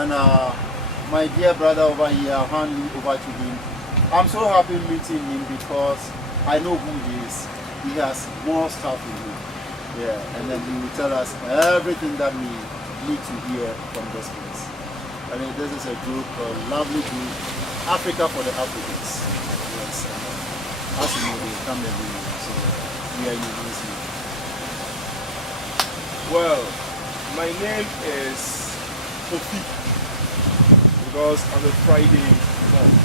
And my dear brother over here, I'll hand you over to him. I'm so happy meeting him because I know who he is. He has more stuff in him. Yeah, and then he will tell us everything that we need to hear from this place. I mean, this is a group, a lovely group, Africa for the Africans. Yes, as you know, they come every year, so we are using. Well, my name is Kofi because on a Friday morning.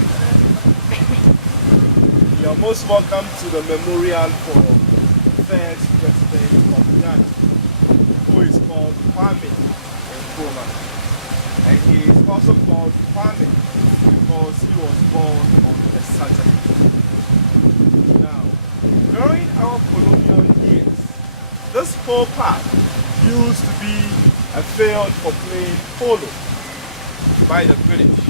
You are most welcome to the memorial for the first president of Ghana, who is called Kwame Nkrumah. And he is also called Kwame because he was born on a Saturday. Now, during our colonial years, this whole park used to be a field for playing polo by the British.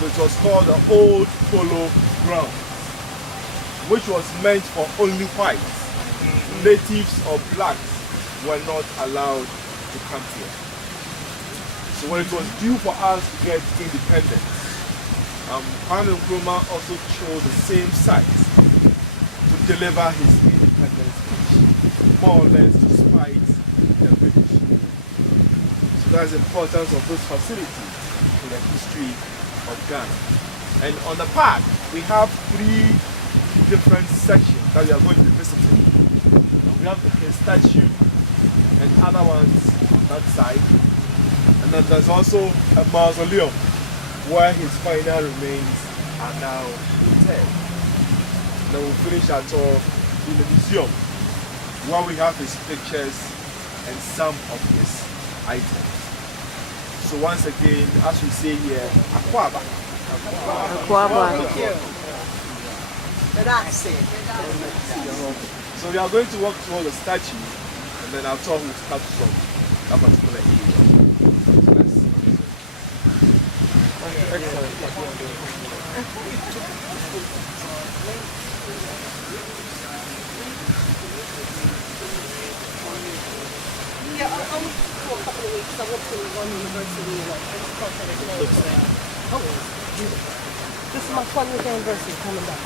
So it was called the Old Polo Ground, which was meant for only whites. Natives or blacks were not allowed to come here. So when it was due for us to get independence, Kwame Nkrumah also chose the same site to deliver his independence speech, more or less to spite the British. So that's the importance of this facility in the history of Ghana. And on the park, we have 3 different sections that we are going to be visiting. We have his statue and other ones on that side. And then there's also a mausoleum where his final remains are now interred. Then we'll finish our tour in the museum where we have his pictures and some of his items. So once again, as we say here, Akwaba. Thank you. That's it. So we are going to walk toward the statue, and then our tour will start from that particular area. So let's see. Excellent. Yeah, I went for a couple of weeks. I went to one university and I just got to the clothes there. Oh, this is my 20th anniversary coming back.